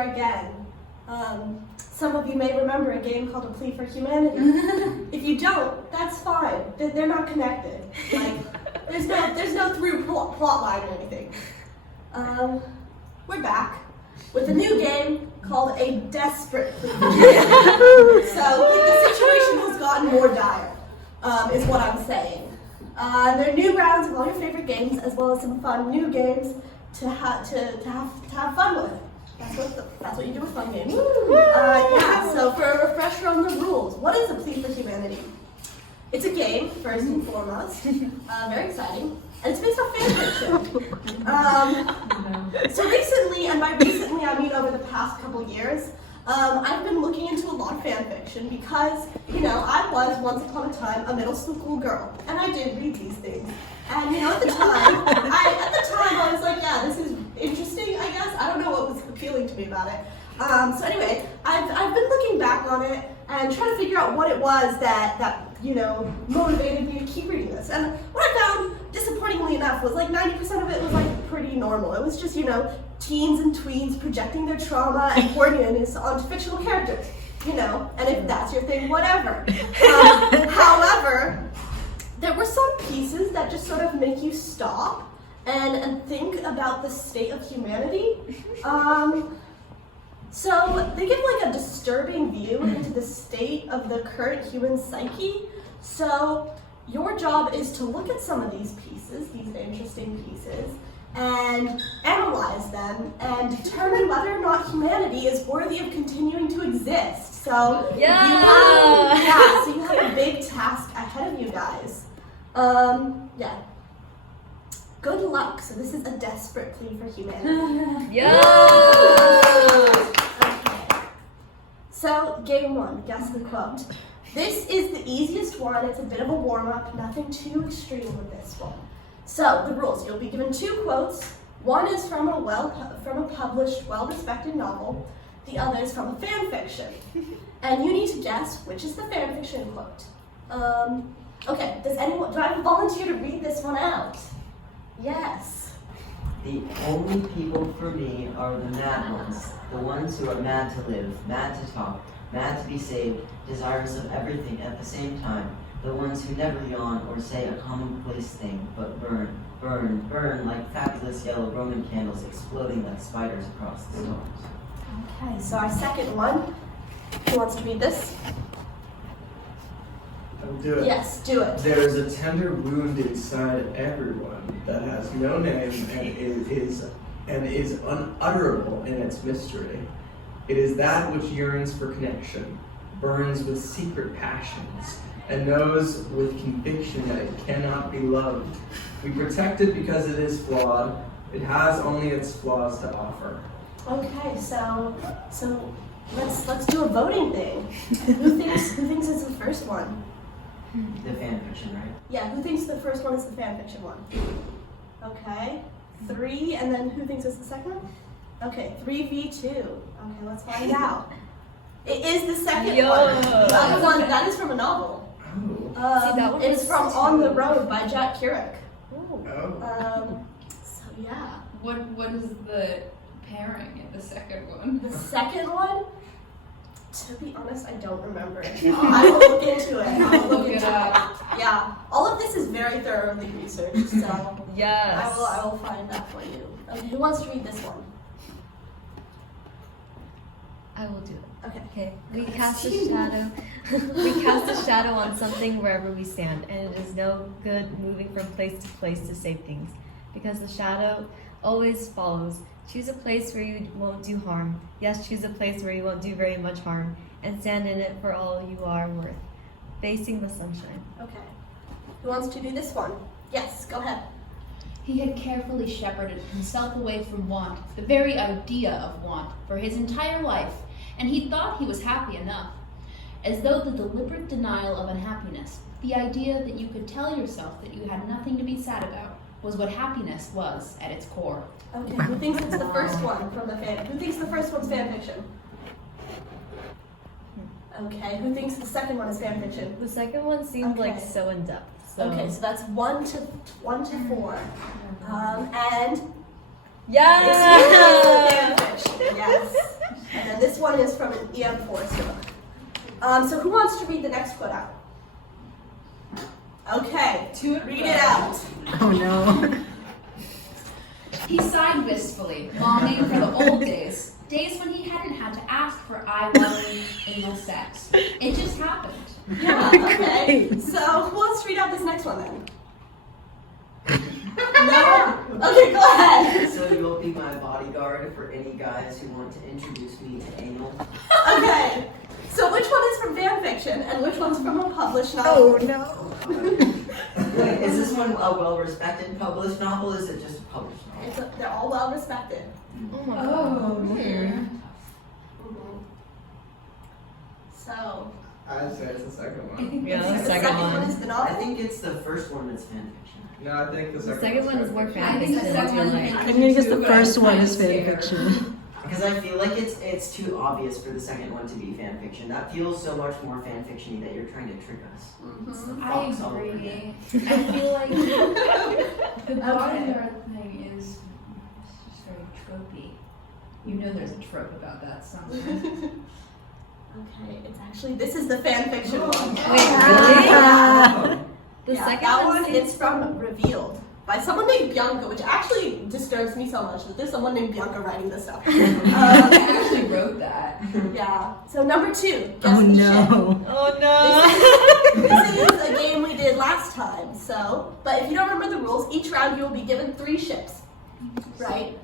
are again. Some of you may remember a game called A Plea for Humanity. If you don't, that's fine. They're not connected. Like, there's no through plot line or anything. We're back with a new game called A Desperate Plea. So the situation has gotten more dire, is what I'm saying. There are new rounds of all your favorite games, as well as some fun new games to have fun with. That's what you do with fun games. Yeah, so for a refresher on the rules, what is A Plea for Humanity? It's a game, first and foremost, very exciting, and it's based on fan fiction. So recently, and by recently I mean over the past couple years, I've been looking into a lot of fan fiction because, I was once upon a time a middle school girl, and I did read these things. And at the time, I was like, yeah, this is interesting, I guess. I don't know what was appealing to me about it. So anyway, I've been looking back on it and trying to figure out what it was that motivated me to keep reading this. And what I found, disappointingly enough, was like 90% of it was like pretty normal. It was just, teens and tweens projecting their trauma and horniness onto fictional characters, and if that's your thing, whatever. However, there were some pieces that just sort of make you stop and think about the state of humanity. So they give like a disturbing view into the state of the current human psyche. So your job is to look at some of these pieces, these interesting pieces, and analyze them and determine whether or not humanity is worthy of continuing to exist. So you have a big task ahead of you guys. Good luck. So this is a desperate plea for humanity. Okay. So game one, guess the quote. This is the easiest one. It's a bit of a warm-up, nothing too extreme with this one. So the rules, you'll be given two quotes. One is from a published, well-respected novel. The other is from a fan fiction. And you need to guess which is the fan fiction quote. Okay, do I have a volunteer to read this one out? Yes. The only people for me are the mad ones, the ones who are mad to live, mad to talk, mad to be saved, desirous of everything at the same time, the ones who never yawn or say a commonplace thing, but burn, burn, burn like fabulous yellow Roman candles exploding like spiders across the stars. Okay, so our second one, who wants to read this? I'll do it. Yes, do it. There is a tender wound inside everyone that has no name and is unutterable in its mystery. It is that which yearns for connection, burns with secret passions, and knows with conviction that it cannot be loved. We protect it because it is flawed. It has only its flaws to offer. Okay, so let's do a voting thing. Who thinks it's the first one? The fan fiction, right? Yeah, who thinks the first one is the fan fiction one? Okay, 3, and then who thinks it's the second one? Okay, 3v2. Okay, let's find out. It is the second one. The other one, that is from a novel. Oh. It's from On the Road by Jack Kerouac. Oh. So yeah. What is the pairing in the second one? The second one? To be honest, I don't remember it. I will look into it. Yeah, all of this is very thoroughly researched, so Yes. I will find that for you. Okay, who wants to read this one? I will do it. Okay. We cast a shadow. We cast a shadow on something wherever we stand, and it is no good moving from place to place to save things, because the shadow always follows. Choose a place where you won't do harm. Yes, choose a place where you won't do very much harm, and stand in it for all you are worth. Facing the sunshine. Okay. Who wants to do this one? Yes, go ahead. He had carefully shepherded himself away from want, the very idea of want, for his entire life, and he thought he was happy enough. As though the deliberate denial of unhappiness, the idea that you could tell yourself that you had nothing to be sad about, was what happiness was at its core. Okay, who thinks it's the first one from the fan? Who thinks the first one's fan fiction? Okay, who thinks the second one is fan fiction? The second one seemed Okay. like so in depth. So. Okay, so that's 1 to 4. And Yeah. it's fan fiction. Yes. one is from an E.M. Forster book. So who wants to read the next quote out? Okay, read it out. Oh no. He sighed wistfully, longing for the old days. Days when he hadn't had to ask for eye-watering anal sex. It just happened. Yeah, okay. So who wants to read out this next one then? No? Okay, go ahead. So you'll be my bodyguard for any guys who want to introduce me to anal. Okay. So which one is from fan fiction and which one's from a published novel? Oh no. Wait, is this one a well-respected published novel? Is it just a published novel? They're all well respected. Oh my Oh, dear. So I'd say it's the second one. Yeah, the second one is the I novel. think it's the first one that's fan fiction. No, I think the The second, second one is more I fan think the fiction. second one is I'm gonna guess the first one is fan fiction. Because I feel like it's too obvious for the second one to be fan fiction. That feels so much more fan fiction-y that you're trying to trick us. It's the I fox all over agree. again. I feel like the bodyguard thing is just very tropey. You know there's a trope about that somewhere. Okay, it's actually this is the fan fiction one. Wait, really? Yeah. The Yeah, second that one one it's from Revealed by someone named Bianca, which actually disturbs me so much that there's someone named Bianca writing this stuff. I actually wrote that. Yeah. So number 2, guess Oh the ship. no. Oh no. This is a game we did last time. So, but if you don't remember the rules, each round you will be given 3 ships, right?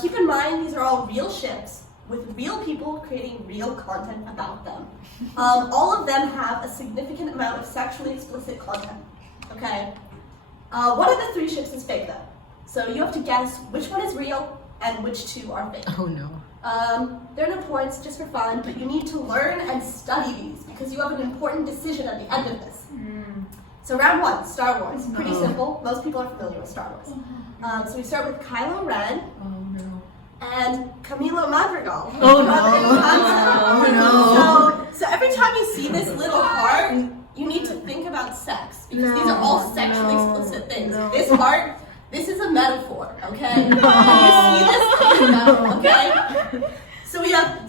Keep in mind these are all real ships with real people creating real content about them. All of them have a significant amount of sexually explicit content. Okay. One of the 3 ships is fake though, so you have to guess which one is real and which 2 are fake. Oh no. There are no points, just for fun, but you need to learn and study these because you have an important decision at the end of this. So round 1, Star Wars. Pretty simple. Most people are familiar with Star Wars. So we start with Kylo Ren Oh no. and Camilo Madrigal. Oh, Brother no. and Hanson. So every time you see this little heart, you need to think about sex because these are all sexually explicit things. no. This heart, this is a metaphor, okay? When you see this, think about it, okay? So we have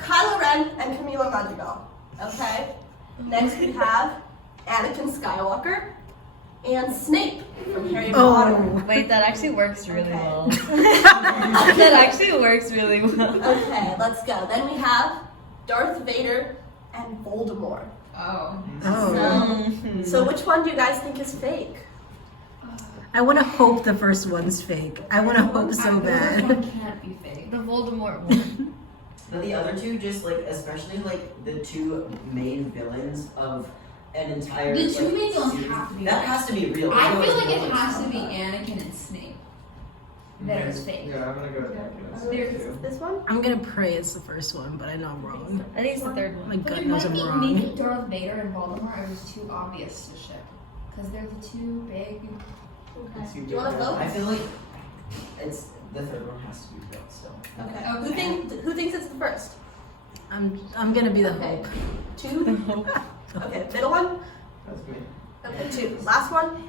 Kylo Ren and Camilo Madrigal, okay? Next we have Anakin Skywalker and Snape from Harry Potter. Oh. Wait, that actually works really Okay. well. That actually works really well. Okay, let's go. Then we have Darth Vader and Voldemort. Oh. Oh. So which one do you guys think is fake? I want to hope the first one's fake. I want to hope so The first bad. one can't be fake. The Voldemort one. But the other 2, just like, especially like the 2 main villains of an entire. The 2 like, main villains series, have to be that fake. has to be real. I Otherwise feel like no it one's has to done be that. Anakin and Snape. That is fake. Yeah, I'm gonna go with that. This one? I'm gonna pray it's the first one, but I know I'm wrong. I think it's the third My one. But gut it knows might I'm be wrong. maybe Darth Vader and Voldemort are just too obvious to ship. Because they're the 2 big. Okay. Do you want to vote? I feel like it's the third one has to be real still. Okay. Who thinks it's the first? I'm gonna be the Okay. hope. 2? Okay, middle one? That's me. Okay, 2. Last one?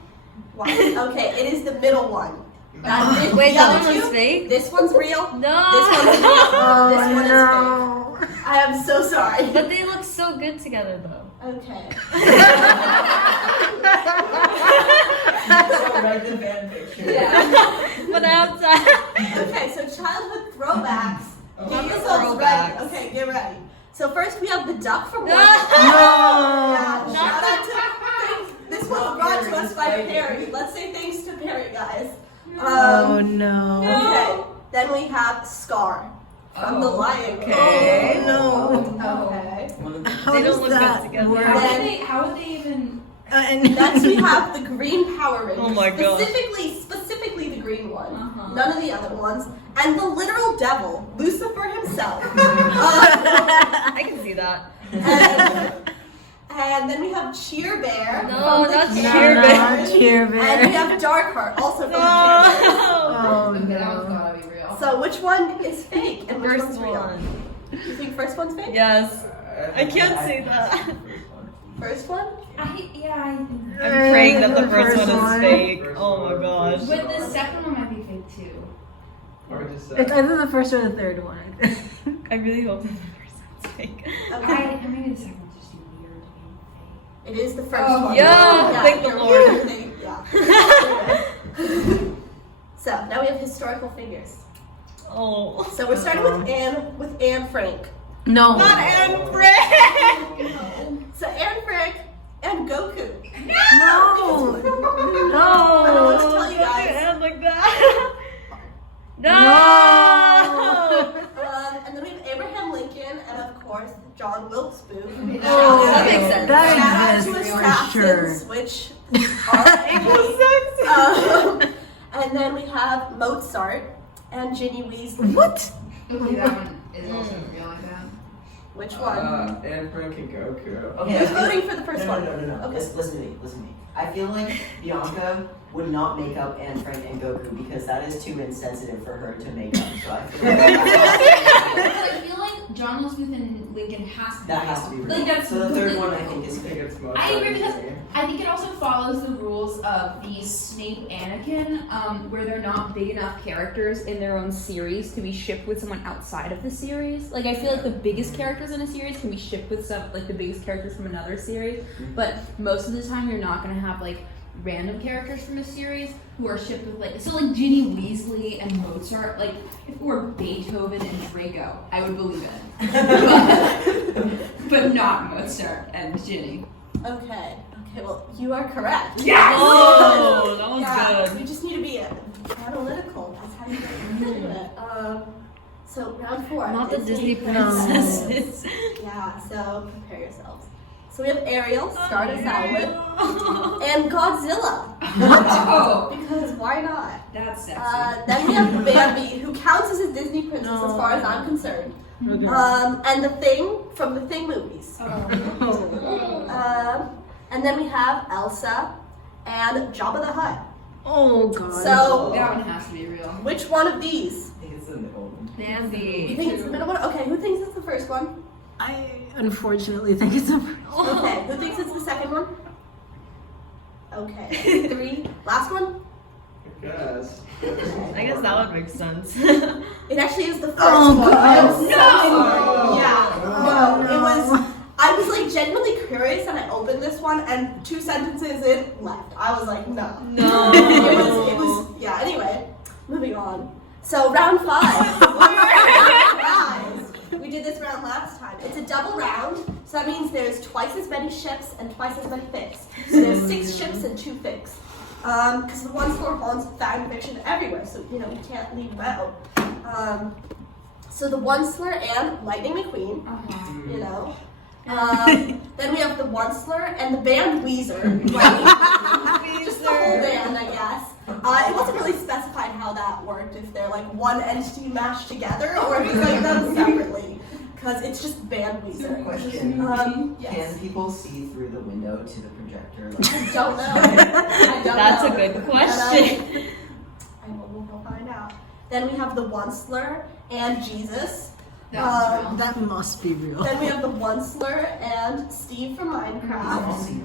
1. Okay, it is the middle one. Wait, the that other one was 2, fake? This one's real. No! This one's real. Oh This one is no. fake. I am so sorry. But they look so good together though. Okay. So write the fan fiction. But outside. Okay, so childhood throwbacks. Oh, Get not yourselves throwbacks. ready. Okay, get ready. So first we have the duck from No. Worcester. Yeah, No. shout out to this was brought to us by Perry. Let's say thanks to Perry, guys. Oh no. Okay. Then we have Scar from The Lion King. Okay. Oh no. Okay. One of the- How They don't does look good that together. work? How would they even? And Next we have the Green Power Rangers. Oh my God. Specifically the green one. Uh-huh. None of the other ones. And the literal devil, Lucifer himself. I can see that. And then we have Cheer Bear. No, from the not King. Cheer Bear. Not Cheer And we Bear. have Darkheart, also from the King. Oh Okay, that one's no. gotta be real. So which one is fake and which First one's real? one. You think first one's fake? Yes. I can't I say think that. it's the first one. First one? I think. I'm praying that the first one is fake. First Oh my one, gosh. first But the one. second one might be fake too. Hard to say. It's either the first or the third one. I really hope the first one's fake. Okay. Maybe the second one's just too weird to be It is the first Oh, one. yeah, thank the you're Lord. really- yeah. So now we have historical figures. Oh. So we're starting with Anne Frank. No. Not Anne Frank! So Anne Frank and Goku. No. I don't know what to tell you guys. Anne like that. No! And then we have Abraham Lincoln and of course John Wilkes Booth. Oh, that makes sense. That Shout out to exists for assassins, sure. which are and then we have Mozart and Ginny Weasley. What? Okay, that one is also real like that. Which one? Anne Frank and Goku. Okay. Who's voting for the first No. one? Okay. Listen to me. I feel like Bianca would not make up Anne Frank and Goku because that is too insensitive for her to make up. So I feel like I feel like John Wilkes Booth and Lincoln has to be that has to be real. Like, that's So the third completely one I real. think is I think fake. it's most I agree because likely. I think it also follows the rules of the Snape Anakin, where they're not big enough characters in their own series to be shipped with someone outside of the series. Like I feel like the biggest characters in a series can be shipped with some like the biggest characters from another series, but most of the time you're not gonna have like random characters from a series who are shipped with like Ginny Weasley and Mozart. Like if it were Beethoven and Draco, I would believe it, but not Mozart and Ginny. Okay. Well, you are correct. Yes! Oh, that was Yeah, good. we just need to be analytical. That's how you get into it. So round 4. Not the Disney princesses. princesses. Yeah. So prepare yourselves. So we have Ariel, start us out with, and Godzilla. Oh, Because why not? that's sexy. Then we have Bambi, who counts as a Disney princess as far as I'm concerned. Okay. And the Thing from the Thing movies. And then we have Elsa and Jabba the Hutt. Oh god. So, That one has to be real. which one of these? I think it's the middle one. You Bambi. think it's the middle one? Okay, who thinks it's the first one? I unfortunately think it's a Okay, who thinks it's the second one? Okay, 3. Last one? I guess. I guess that would make sense. It actually is the first Oh, one. God. I'm so No! sorry. Yeah, Oh, no, it was. I was like genuinely curious, and I opened this one, and 2 sentences in left. I was like, no. No. It was. Yeah. Anyway, moving on. So round 5. Guys, we did this round last time. It's a double round, so that means there's twice as many ships and twice as many fics. So there's 6 ships and 2 fics. Because the one store haunts fan fiction everywhere, so you can't leave them out. So the Onceler and Lightning McQueen, you know. Then we have the Onceler and the band Weezer. Just the whole band, I guess. It wasn't really specified how that worked, if they're like one entity mashed together or if it's like them separately. Because it's just band Weezer. Question. Yes. Can people see through the window to the projector? I don't know. I don't That's know. a good But, question. we'll find out. Then we have the Onceler and Jesus. That's real. That must be real. Then we have the Onceler and Steve from Minecraft.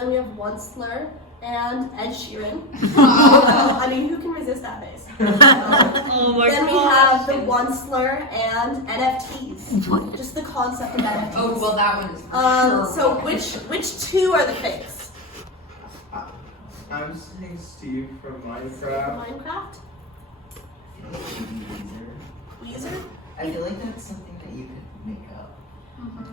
Then we have Onceler and Ed Sheeran. I mean, who can resist that face? Oh my Then we have the Onceler and NFTs. What? Just the concept of NFTs. Oh, well, that one is for So sure. which 2 are the fakes? I'm saying Steve from Minecraft. Minecraft? Weezer? I feel like that's something that you could make up.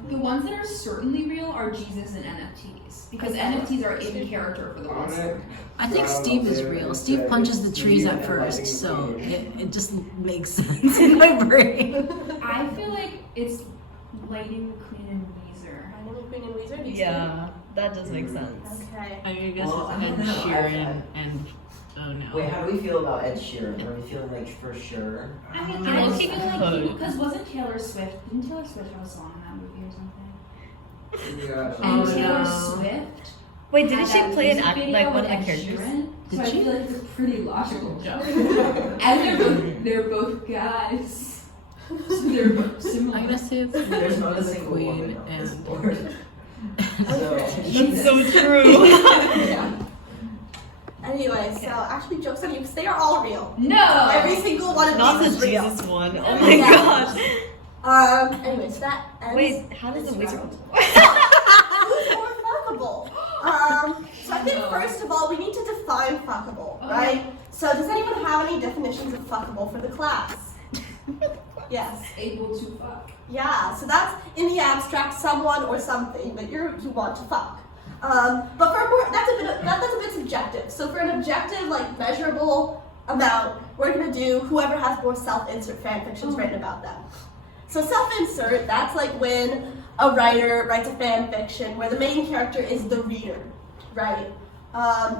The ones that are certainly real are Jesus and NFTs. Because NFTs are in character for the On most it. part. I think Steve is real. Steve punches the trees at first, so it just makes sense in my brain. I feel like it's Lightning McQueen and Weezer. Lightning McQueen and Weezer? You Yeah, that does make sense. see? Okay. I guess Well, I it's don't know. Ed Sheeran and oh no. Wait, how do we feel about Ed Sheeran? Are we feeling like for sure? I mean, I I don't feel think like could. because wasn't Taylor Swift? Didn't Taylor Swift have a song in that movie or something? Yeah. And Oh, Taylor no. Swift. Wait, had didn't she that play an music act video like one of with the Ed characters? Sheeran, Did so she? I feel like it's pretty logical. And they're both guys. So they're both similar. I'm gonna say it's There's not a the single Queen woman on this and board. So, That's so true. Yeah. Anyway, so actually, jokes on you, because they are all real. No! Every single one of Not these the is real. Jesus one. Oh my Yeah. gosh. Anyway, so that ends. Wait, how does this the wizard? round. Who's more fuckable? So I think first of all, we need to define fuckable, right? So does anyone have any definitions of fuckable for the class? Yes. Able to fuck. Yeah, so that's in the abstract someone or something that you want to fuck. But for more, that's a bit subjective. So for an objective, like measurable amount, we're gonna do whoever has more self-insert fan fictions written about them. So self-insert, that's like when a writer writes a fan fiction where the main character is the reader, right?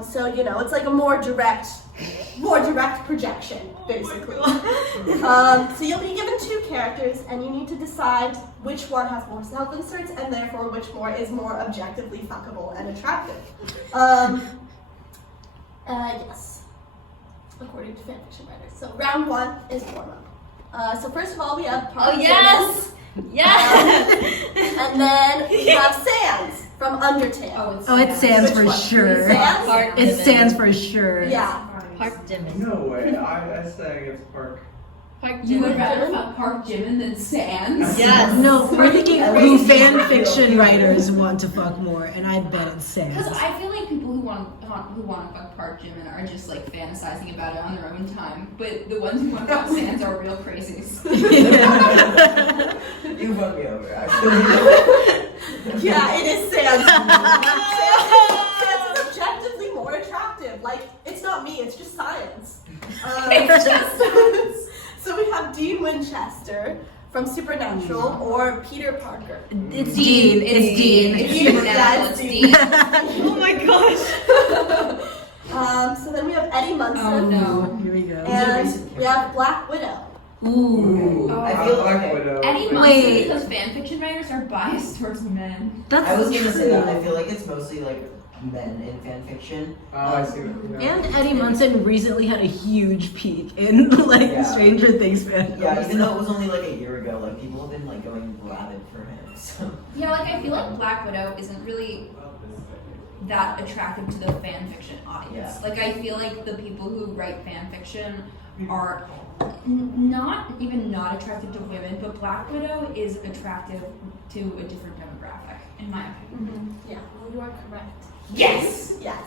So you know, it's like a more direct projection, basically. So you'll be given two characters, and you need to decide which one has more self-inserts, and therefore which more is more objectively fuckable and attractive. Yes, according to fanfiction writers. So round one is warm-up. So first of all, we have Oh yes! Yes! and then we have Sans from Undertale. Oh, it stands Which for one? sure. Sans? Park It Dimmon. stands for sure. Yeah. Park Dimmon. No way. I say it's Park. Park You would Dimmon. rather fuck Park Jimin than Sans? Yes. No, we're thinking who fan fiction writers want to fuck more, and I bet it's Because Sans. I feel like people who want to fuck Park Jimin are just like fantasizing about it on their own time, but the ones who want to fuck Sans are real crazies. You won me over, actually. Yeah, it is Sans. Sans is objectively more attractive. Like, it's not me, it's just science. It's just science. So we have Dean Winchester from Supernatural or Peter Parker. It's Dean. It's Dean. It's Dean. Supernatural, it's Dean. Oh my gosh. So then we have Eddie Munson. Oh no. Here we go. And we have Black Widow. Ooh. I feel Black like Widow. Eddie Wait. Munson, because fanfiction writers are biased towards men. That's I was gonna true. say that. I feel like it's mostly like men in fan fiction. Oh, I see what And Eddie Munson recently had a huge peak in like Yeah. Stranger Things fandom. Yeah, even though it was only like a year ago, like people have been like going rabid for him. So Yeah, like I feel like Black Widow isn't really that attractive to the fan fiction audience. Yeah. Like I feel like the people who write fan fiction are not even not attracted to women, but Black Widow is attractive to a different demographic, in my opinion. Yeah, well, you are correct. Yes! Yes.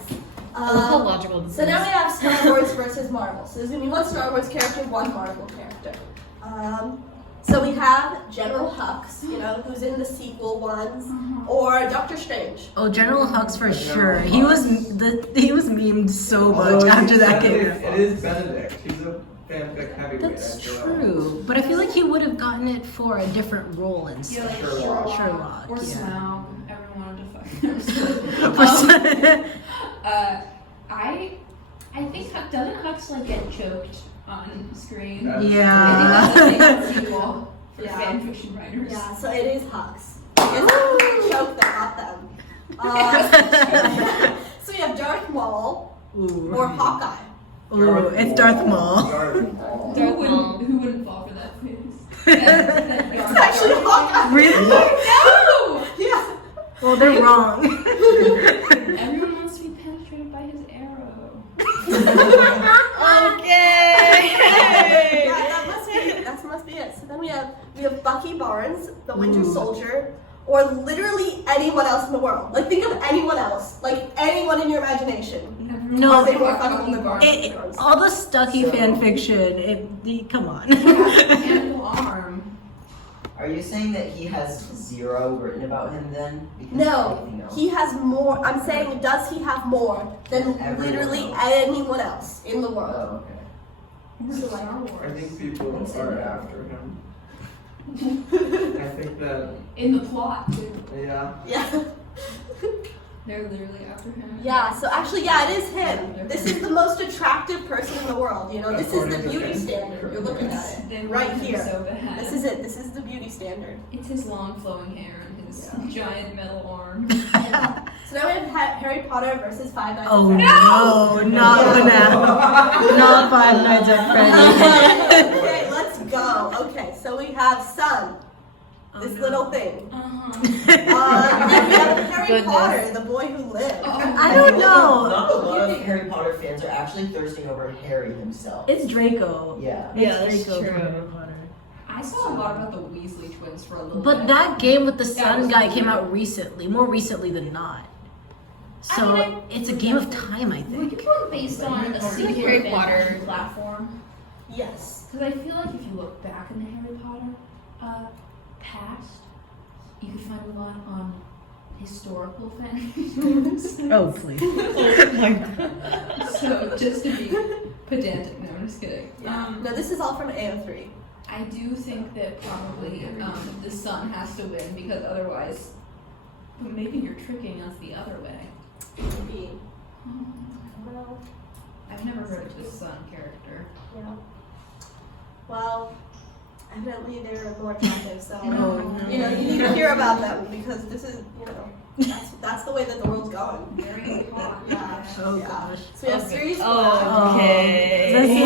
I love how logical this So is. now we have Star Wars versus Marvel. So there's going to be one Star Wars character, one Marvel character. So we have General Hux, you know, who's in the sequel ones, or Doctor Strange. Oh, General Hux for sure. He was memed so much Although after that Benedict- came out. It is Benedict. He's a fanfic heavyweight. That's I feel. true, but I feel like he would have gotten it for a different role Yeah, instead. like Sherlock. Or yeah. Smaug. Everyone wanted to fuck him. I think doesn't Hux like get choked on screen? That's Yeah. I think that's a big sequel for Yeah. fan fiction writers. Yeah, so it is Hux. It's joke that got them. So we have Darth Maul Ooh. or Hawkeye. Ooh, it's Darth Maul. Darth Maul. Who wouldn't fall for that face? It's actually Hawkeye. Really? No! Yeah. Well, they're wrong. Everyone wants to be penetrated by his arrow. Okay. Yeah, that must be it. So then we have Bucky Barnes, the Winter Soldier, or literally anyone else in the world. Like think of anyone else, like anyone in your imagination. No, Are they more fuckable than Barnes? all the Stucky fan fiction. Come on. Mechanical arm. are you saying that he has zero written about him then? Because No, everything else- he has more. I'm saying, does he have more than Everyone literally else. anyone else in the world? Oh, okay. So, like, I think people are after him. I think that, In the plot, too. yeah. yeah. They're literally after him. Yeah, so actually, yeah, it is him. This is the most attractive person in the world. You know, this is the beauty standard. You're looking at it. They Right want him here. So bad. This is it. This is the beauty standard. It's his long flowing hair and his giant metal arm. So now we have Harry Potter versus Five Nights Oh at Freddy's. no, not Banana. Not Five Nights at Freddy's. Okay, let's go. Okay, so we have Sun This no. little thing. Uh-huh. And we have Harry Goodness. Potter, the boy who lived. I don't know. Not a lot of Harry Potter fans are actually thirsting over Harry himself. It's Draco. Yeah. It's Yeah, that's Draco from true. Harry Potter. I saw a lot about the Weasley twins for a little bit. But that game with the That sun was guy weird. came out recently, more recently than not. So I mean, it's a game of time, I Were think. you born based on a secret Harry fan Potter. fiction platform? Yes. Because I feel like if you look back in the Harry Potter past, you could find a lot on historical fan. Oh please. So just to be pedantic, no, I'm just kidding. No, this is all from AO3. I do think that probably the sun has to win because otherwise, but maybe you're tricking us the other way. Maybe. Well, I've never heard of the sun character. yeah. Well, evidently they're more attractive, so no. you know you need to hear about them because this is that's the way that the world's going. Very hot. Yeah. Oh Yeah. gosh. So we have Sirius Black, Oh. Okay. This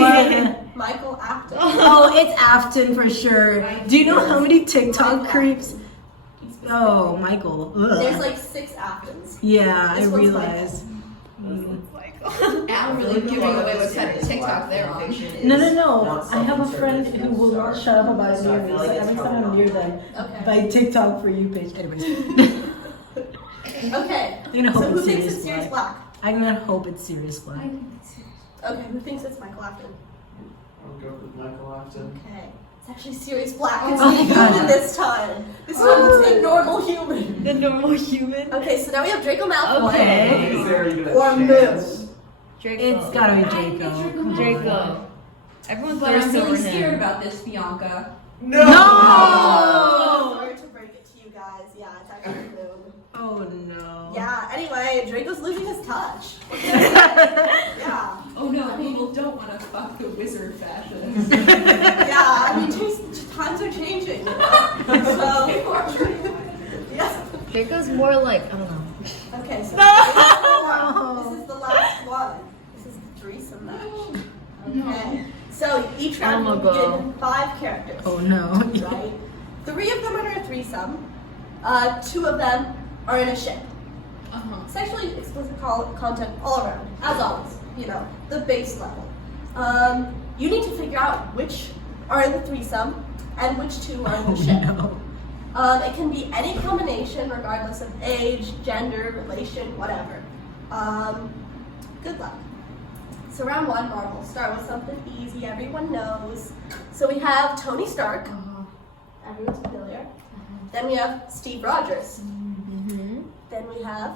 one. Michael Acton. Oh, it's Afton for sure. Do you know how many TikTok creeps? Oh, Michael. Ugh. There's like 6 Aftons. Yeah, I This one's realize. Al really giving away what's on TikTok there on. No. I have a friend who will not shut up about So I near me. feel So like it's every time I'm probably near them, Okay. by TikTok for you page. Anyways, Okay. I'm gonna hope So who it's thinks Sirius it's Sirius Black. Black? I'm gonna hope it's Sirius Black. Okay. Who thinks it's Michael Acton? I'll go with Michael Afton. Okay. It's actually Sirius Black. It's Oh the my God. human this time. This one is the normal human. The normal human. Okay, so now we have Draco Malfoy. Okay. Is there even a Or chance? Draco. It's gotta be Draco. Come on. Draco. Everyone's But I'm thirsty really over scared him. about this, Bianca. No! Sorry to break it to you guys. Yeah, it's actually Moon. Oh no. Yeah, anyway, Draco's losing his touch. What can I say? Yeah. Oh no, people don't want to fuck the wizard fashion. Yeah, I mean, times are changing. So, yeah. Draco's more like, I don't know. Okay, so this is the last one. This is the threesome match. Okay. So each round Oh my will be God. given 5 characters. Oh no. Right? 3 of them are in a threesome. 2 of them are in a ship. Uh-huh. Sexually explicit content all around, as always. You know, the base level. You need to figure out which are in the threesome and which 2 are in the ship. No. It can be any combination, regardless of age, gender, relation, whatever. Good luck. So round 1, Marvel. Start with something easy, everyone knows. So we have Tony Stark. Everyone's familiar. Then we have Steve Rogers. Mm-hmm. Then we have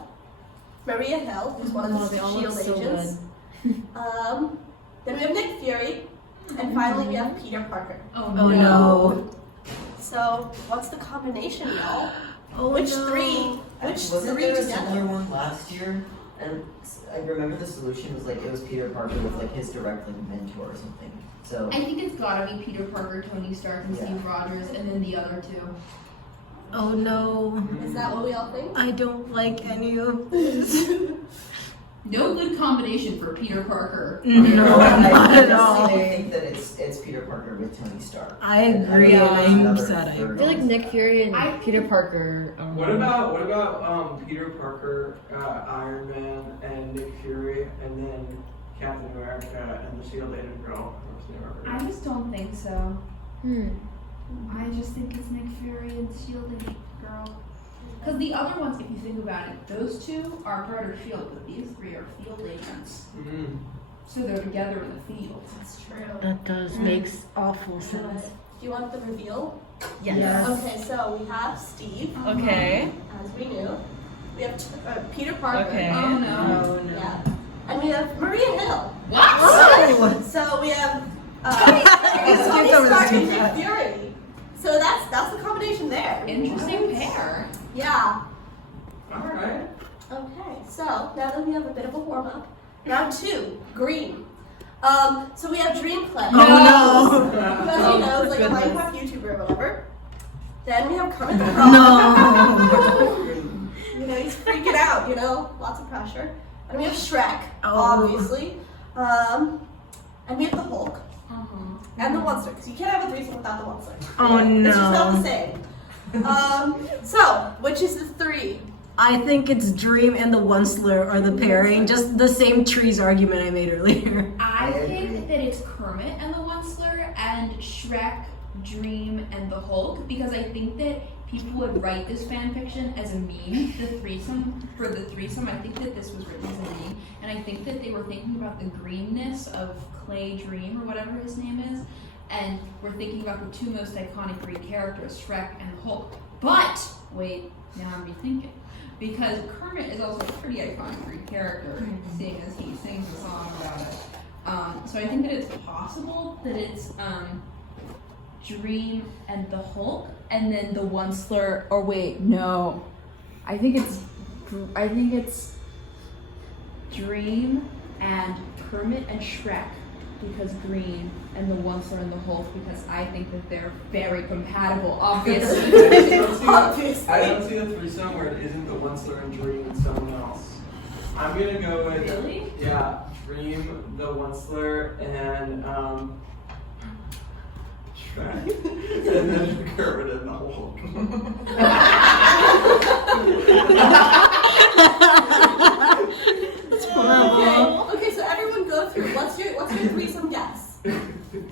Maria Hill, who's one of the they all look S.H.I.E.L.D. so agents. Then we have Nick Fury. And finally we have Peter Parker. Oh, Oh no. So what's the combination, y'all? Oh Which no. 3? Which Wasn't 3 there a together? similar one last year? And I remember the solution was like it was Peter Parker with like his direct like mentor or something. So I think it's gotta be Peter Parker, Tony Stark, and Yeah. Steve Rogers, and then the other 2. Oh no. Is that what we all think? I don't like any of this. No good combination for Peter Parker. No, I not at honestly all. think that it's Peter Parker with Tony Stark. I And agree, don't and think I'm another sad I third I feel like one. Nick Fury and I- Peter Parker. What about Peter Parker, Iron Man, and Nick Fury, and then Captain America and the S.H.I.E.L.D. agent girl? What's the name of her? I just don't think so. Hmm. I just think it's Nick Fury and S.H.I.E.L.D. girl. Because the other ones, if you think about it, those 2 are part of S.H.I.E.L.D., but these 3 are field agents. Mm. So they're together in the field. That's true. That does makes awful Do sense. you want the reveal? Yes. Okay, so we have Steve, Okay. as we knew. We have Peter Parker. Okay. Oh no. Oh no. Yeah. And we have Maria Hill. What? So we have Skipped Tony over the Stark two and Nick facts. Fury. So that's the combination there. Interesting pair. Yeah. Alright. Okay, so now that we have a bit of a warm up, round 2, green. So we have Dream Play. Oh Because you know, it's like goodness. a Minecraft YouTuber or whatever. Then we have Kermit the Frog. No. You know, he's freaking out, you know, lots of pressure. And we have Shrek, Oh. obviously. And we have the Hulk. And the Monster, because you can't have a threesome without the Monster. Oh, It's just not no. the same. So, which is the three? I think it's Dream and the Onceler are the pairing. Just the same trees argument I made earlier. I I think agree. that it's Kermit and the Onceler and Shrek, Dream, and the Hulk because I think that people would write this fan fiction as a meme. The threesome I think that this was written as a meme, and I think that they were thinking about the greenness of Clay Dream or whatever his name is, and we're thinking about the two most iconic Greek characters, Shrek and the Hulk. But wait, now I'm rethinking. Because Kermit is also a pretty iconic Greek character, seeing as he sings a song about it. So I think that it's possible that it's Dream and the Hulk, and then the Onceler. Or wait, no, I think it's Dream and Kermit and Shrek because green, and the Onceler and the Hulk because I think that they're very compatible. Obviously. I don't see a threesome where it isn't the Onceler and Dream and someone else. I'm gonna go with Really? yeah, Dream, the Onceler, and Shrek, and then Kermit and the Hulk. Okay, so everyone go through. What's your threesome guess?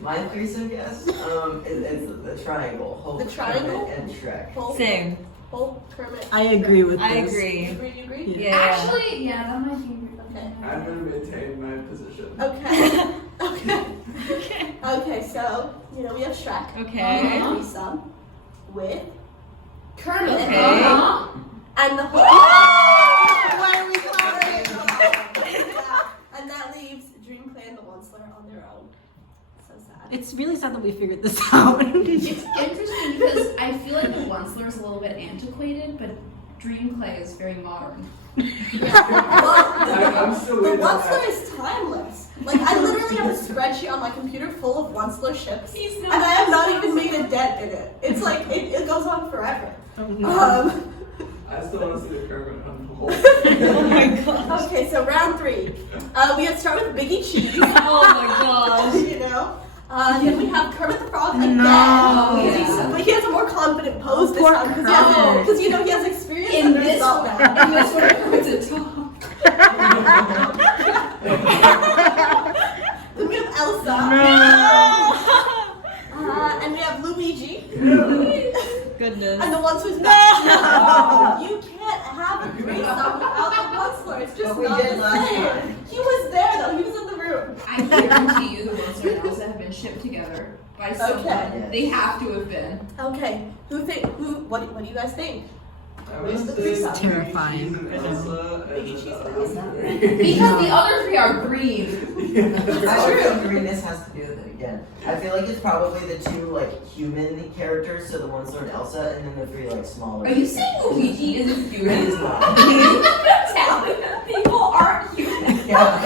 My threesome guess is the triangle. Hulk, The triangle? Kermit, and Shrek. Hulk, Same. Hulk, Kermit. I agree with this. I You agree. agree? You agree? Yeah. Actually, yeah, that might be. Okay. I'm gonna maintain my position. Okay. Okay. Okay, so, we have Shrek. Okay. Threesome with Kermit. Okay. and the Hulk. Why are we clapping? Yeah. And that leaves Dream, Clay, and the Onceler on their own. So sad. It's really sad that we figured this out. It's interesting because I feel like the Onceler is a little bit antiquated, but Dream Clay is very modern. I'm still The waiting on Onceler that. is timeless. Like, I literally have a spreadsheet on my computer full of Onceler ships, He's and not I have not even made a dent in it. It's like, it goes on forever. I still want to see the Kermit on the Hulk. Oh my gosh. Okay, so round 3. We have to start with Biggie Cheese. Oh my gosh. Then we have Kermit the Frog again. No. But he has a more confident pose this Poor time Kermit. because he has experience In under this his belt one, now. in this one, Kermit's a top. Then we have Elsa. And we have Luigi. Goodness. And the ones who's not. You can't have a threesome without the Onceler. It's just But we not did the last same. time. He was there though. He was in the room. I guarantee you the Onceler and Elsa have been shipped together by someone. Okay. They have to have been. Okay. What do you guys think? I Where's would the say threesome? Biggie Terrifying. Cheese and Elsa and Biggie Cheese the and other Elsa. three. Because the other three are green. I think greenness has to do with it again. I feel like it's probably the two human characters, so the Onceler and Elsa, and then the three smaller. Are you saying Luigi is a It human? is not. Italian people aren't human. Yeah.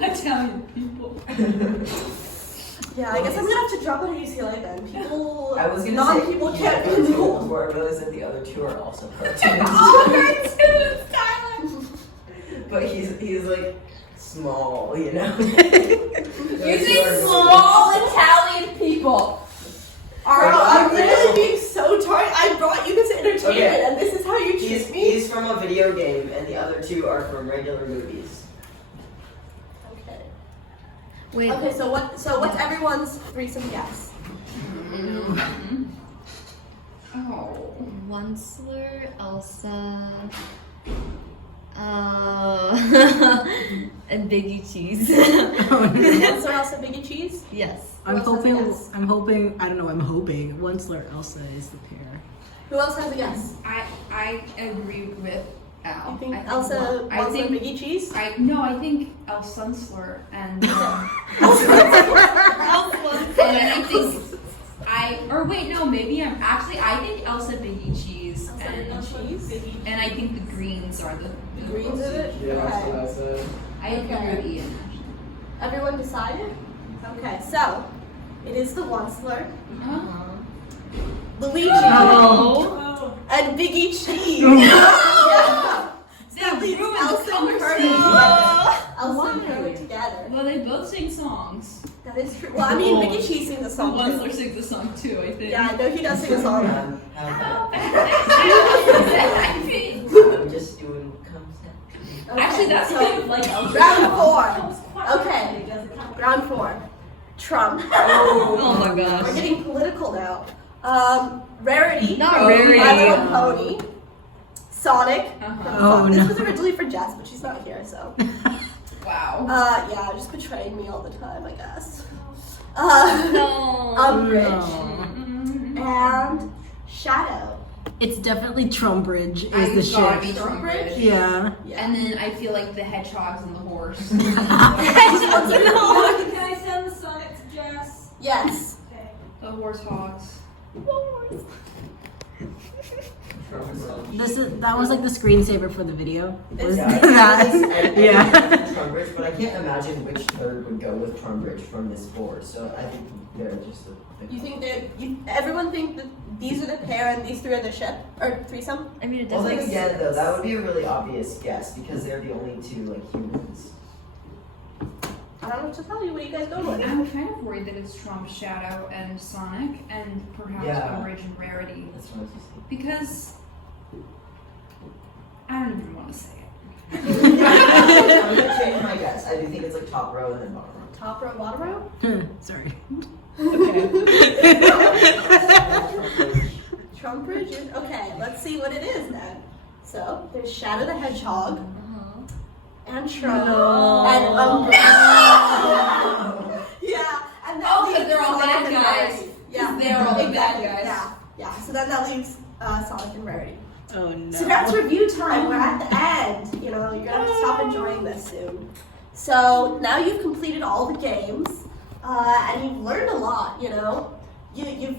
Italian people. Yeah, I guess I'm gonna have to drop out of UCLA then. People, I was gonna non-people say can't be cartoons cool. where I realized that the other two are also cartoons. All cartoons, Tyler. But he's small, you know. You say small Italian people. Bro, I'm literally being so tired. I brought you this entertainment, Okay. and this is how you treat me. He's from a video game, and the other two are from regular movies. Okay. Wait. Okay, so what's everyone's threesome guess? Oh. Onceler, Elsa, and Biggie Cheese. So also Biggie Cheese? Yes. I'm Who else has a hoping. guess? I'm hoping. I don't know. I'm hoping Onceler Elsa is the pair. Who else has a guess? I agree with Al. You think I think Elsa I wants think some Biggie Cheese? I think El Sunsler and I think Elsa Biggie Cheese and I think the greens are the Greens of it? Yeah, that's Okay. what I said. I agree with Ian. Everyone decided? Okay, so it is the Onceler, Luigi, and Biggie Cheese. Yeah. That leaves ruined the Elsa and color Kermit scheme. together. Elsa and Kermit together. Well, they both sing songs. That is true. Well, I mean, Mickey Cheese sings a song too. Wensler sings the song too, I think. Yeah, I know he does sing a song. How about I'm just doing concept. Actually, that's kind of like Round 4. Okay. Round 4. Trump. Oh my We're gosh. getting political now. Rarity. Not Rarity. My Little Pony. Sonic. Oh, This no. was originally for Jess, but she's not here, so. Wow. Yeah, just betraying me all the time, I guess. No. Umbridge. No. And Shadow. It's definitely Trumbridge is I've the gotta ship. be Trumbridge. Yeah. Yeah. And then I feel like the hedgehogs and the horse. Can I send the Sonic to Jess? Yes. Okay. The horse hogs. That was like the screensaver for the video. Was Yeah, that? Yeah. Trumbridge, but I can't imagine which third would go with Trumbridge from this board. So I think they're just the You think that everyone think that these are the pair and these 3 are the ship or threesome? I mean, it Well, doesn't then make again, sense. though, that would be a really obvious guess because they're the only 2 like humans. I don't know what to tell you. What are you guys going with? I'm kind of worried that it's Trump, Shadow, and Sonic, and perhaps Yeah. Umbridge and Rarity. That's what I was just thinking. Because I don't even want to say it. I'm gonna change my guess. I do think it's like top row and then bottom row. Top row, bottom row? Sorry. Trumbridge? Okay, let's see what it is then. So, there's Shadow the Hedgehog, and Trump, and Umbridge. Yeah, and then Oh, 'cause they're all bad guys. 'Cause Yeah, they're all the bad exactly. guys. Yeah. So then that leaves Sonic and Rarity. Oh no. So that's review time. We're at the end. You know, you're gonna have to stop enjoying this soon. So now you've completed all the games, and you've learned a lot. You know, you've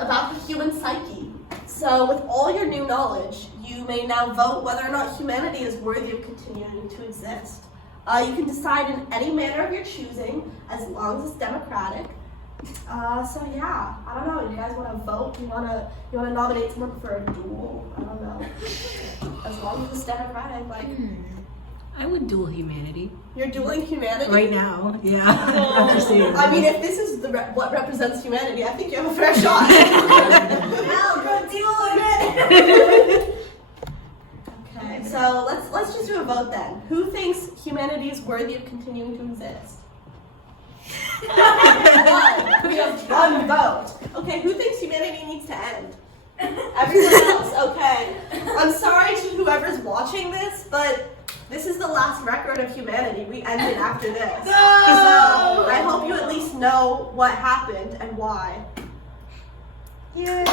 about the human psyche. So with all your new knowledge, you may now vote whether or not humanity is worthy of continuing to exist. You can decide in any manner of your choosing, as long as it's democratic. So yeah, I don't know. You guys want to vote? You want to nominate someone for a duel? I don't know. As long as it's democratic, like I would duel humanity you're dueling humanity. right now. Yeah. After seeing I mean, if this is what represents humanity, I think you have a fair shot. Now go duel humanity. Okay, so let's just do a vote then. Who thinks humanity is worthy of continuing to exist? One. We have one vote. Okay, who thinks humanity needs to end? Everyone else? Okay. I'm sorry to whoever's watching this, but this is the last record of humanity. We ended after this. No! So I hope you at least know what happened and why. Yay!